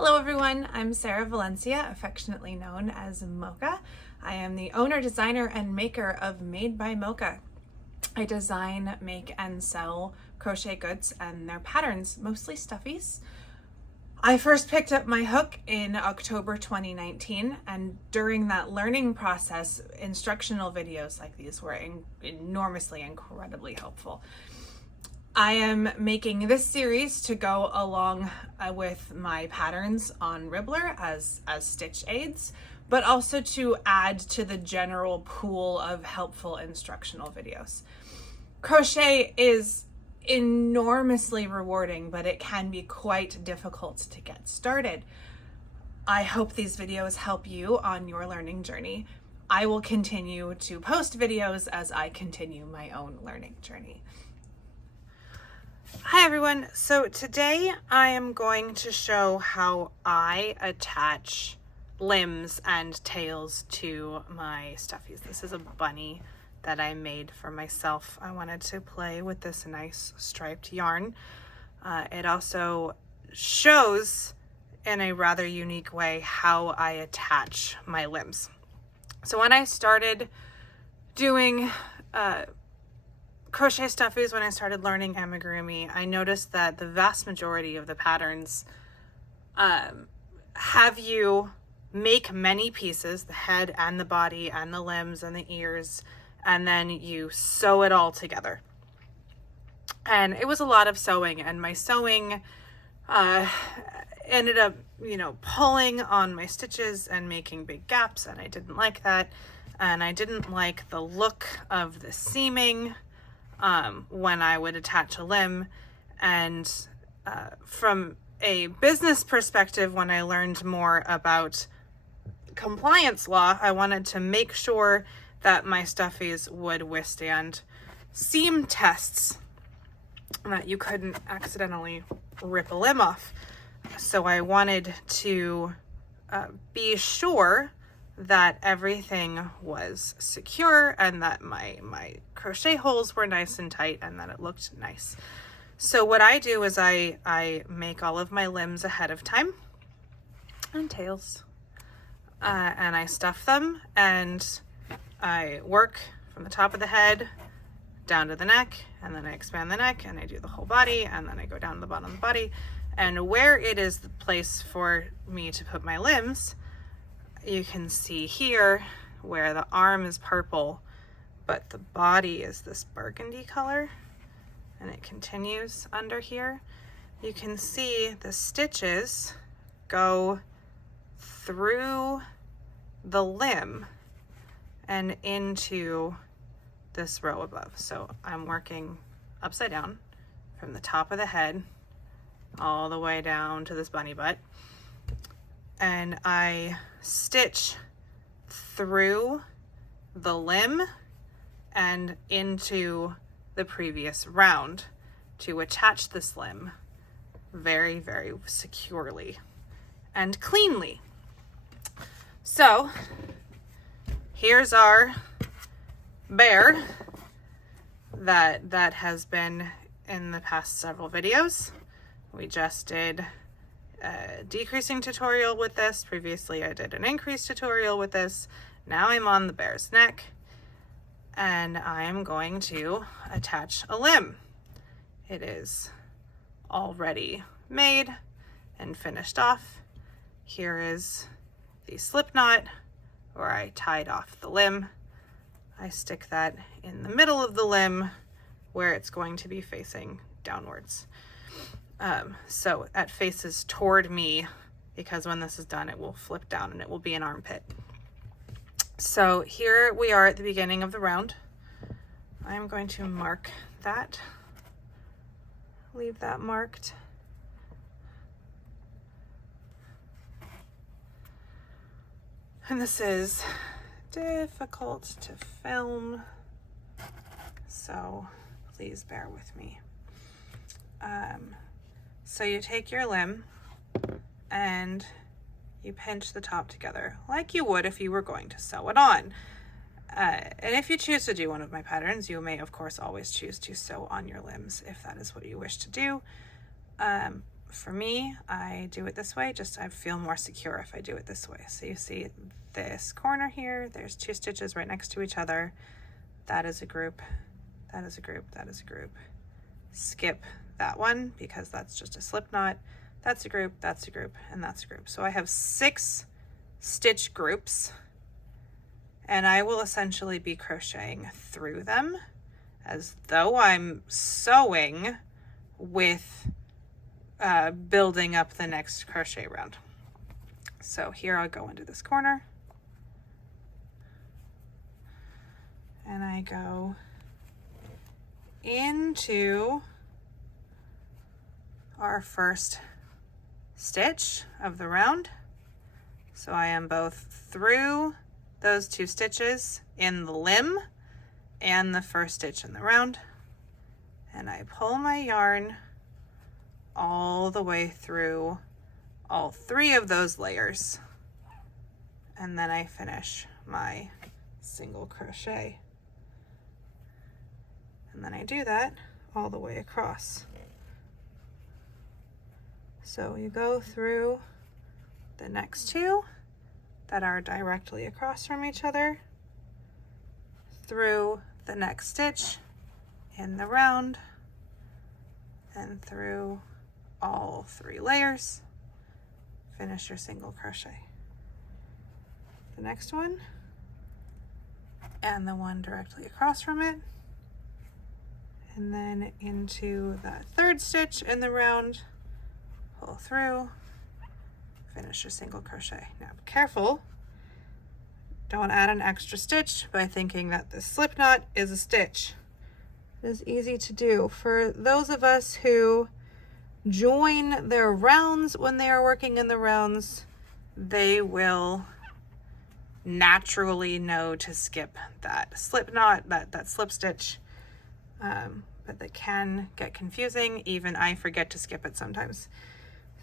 Hello everyone, I'm Sarah Valencia, affectionately known as Mocha. I am the owner, designer, and maker of Made by Mocha. I design, make, and sell crochet goods and their patterns, mostly stuffies. I first picked up my hook in October 2019, and during that learning process, instructional videos like these were incredibly helpful. I am making this series to go along with my patterns on Ribbler as stitch aids, but also to add to the general pool of helpful instructional videos. Crochet is enormously rewarding, but it can be quite difficult to get started. I hope these videos help you on your learning journey. I will continue to post videos as I continue my own learning journey. Hi everyone, so today I am going to show how I attach limbs and tails to my stuffies. This is a bunny that I made for myself. I wanted to play with this nice striped yarn. It also shows in a rather unique way how I attach my limbs. So when I started doing crochet stuffies, when I started learning amigurumi, I noticed that the vast majority of the patterns have you make many pieces, the head and the body and the limbs and the ears, and then you sew it all together. And it was a lot of sewing, and my sewing ended up, pulling on my stitches and making big gaps, and I didn't like that. And I didn't like the look of the seaming when I would attach a limb. And from a business perspective, when I learned more about compliance law, I wanted to make sure that my stuffies would withstand seam tests, that you couldn't accidentally rip a limb off. So I wanted to be sure that everything was secure and that my crochet holes were nice and tight and that it looked nice. So what I do is I make all of my limbs ahead of time and tails, and I stuff them, and I work from the top of the head down to the neck, and then I expand the neck and I do the whole body, and then I go down to the bottom of the body. And where it is the place for me to put my limbs, you can see here where the arm is purple, but the body is this burgundy color, and it continues under here. You can see the stitches go through the limb and into this row above. So I'm working upside down from the top of the head all the way down to this bunny butt, and I stitch through the limb and into the previous round to attach this limb very, very securely and cleanly. So here's our bear that has been in the past several videos. We just did a decreasing tutorial with this. Previously I did an increase tutorial with this. Now I'm on the bear's neck, and I am going to attach a limb. It is already made and finished off. Here is the slip knot where I tied off the limb. I stick that in the middle of the limb where it's going to be facing downwards. So that faces toward me, because when this is done, it will flip down and it will be an armpit. So here we are at the beginning of the round. I'm going to mark that, leave that marked. And this is difficult to film, so please bear with me. So you take your limb and you pinch the top together like you would if you were going to sew it on. And if you choose to do one of my patterns, you may of course always choose to sew on your limbs if that is what you wish to do. for me, I do it this way, just I feel more secure if I do it this way. So you see this corner here, there's 2 stitches right next to each other. That is a group, that is a group, that is a group. Skip that one because that's just a slip knot. That's a group, that's a group, and that's a group. So I have 6 stitch groups, and I will essentially be crocheting through them as though I'm sewing with building up the next crochet round. So here I'll go into this corner and I go into our first stitch of the round. So I am both through those 2 stitches in the limb and the first stitch in the round, and I pull my yarn all the way through all 3 of those layers, and then I finish my single crochet, and then I do that all the way across. So you go through the next 2 that are directly across from each other, through the next stitch in the round, and through all 3 layers, finish your single crochet. The next one, and the one directly across from it, and then into that 3rd stitch in the round, pull through, finish your single crochet. Now be careful, don't add an extra stitch by thinking that the slip knot is a stitch. It is easy to do. For those of us who join their rounds when they are working in the rounds, they will naturally know to skip that slip knot, that slip stitch, but they can get confusing. Even I forget to skip it sometimes.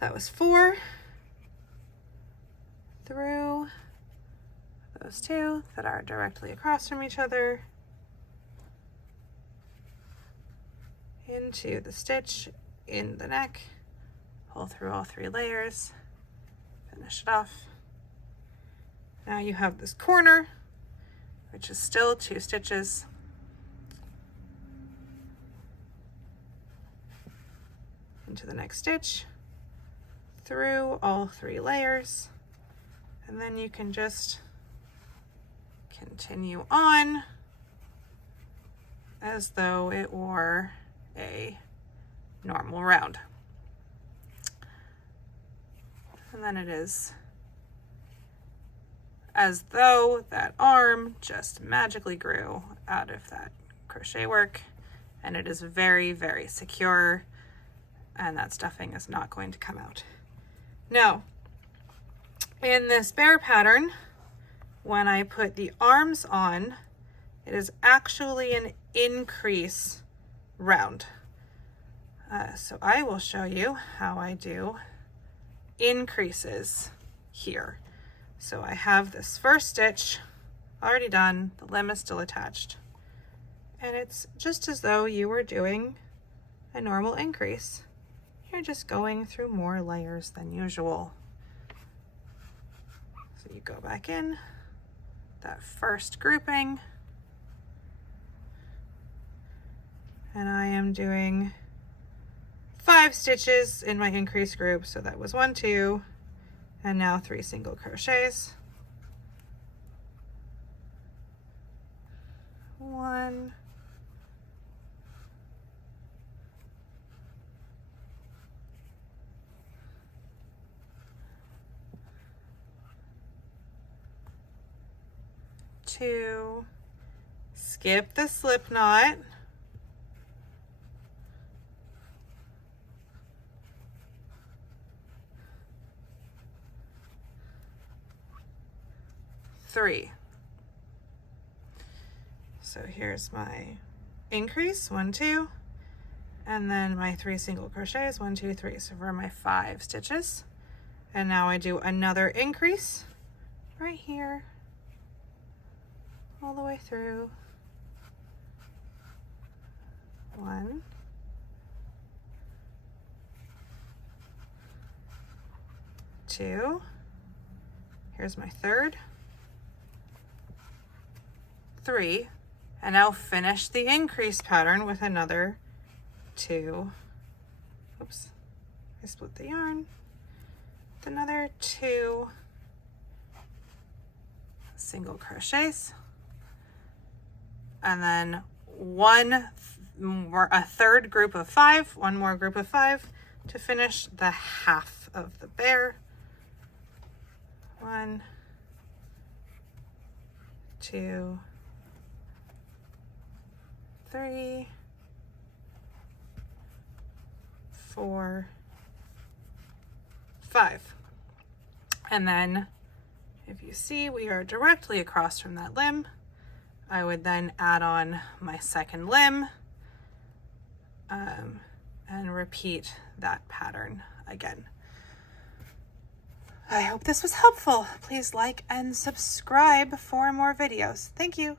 That was 4 through those 2 that are directly across from each other, into the stitch in the neck, pull through all 3 layers, finish it off. Now you have this corner, which is still 2 stitches. Into the next stitch, through all 3 layers, and then you can just continue on as though it were a normal round. And then it is as though that arm just magically grew out of that crochet work, and it is very, very secure, and that stuffing is not going to come out. Now, in this bear pattern, when I put the arms on, it is actually an increase round. So I will show you how I do increases here. So I have this first stitch already done, the limb is still attached, and it's just as though you were doing a normal increase. You're just going through more layers than usual. So you go back in that first grouping, and I am doing 5 stitches in my increase group. So that was 1, 2, and now 3 single crochets. 1, 2, skip the slip knot, 3. So here's my increase, 1, 2, and then my 3 single crochets, 1, 2, 3. So for my 5 stitches. And now I do another increase right here, all the way through. 1, 2, here's my third, 3, and now finish the increase pattern with another 2, oops, I split the yarn, with another 2 single crochets, and then a third group of 5, one more group of 5 to finish the half of the bear. 1, 2, 3, 4, 5. And then if you see, we are directly across from that limb. I would then add on my second limb and repeat that pattern again. I hope this was helpful. Please like and subscribe for more videos. Thank you.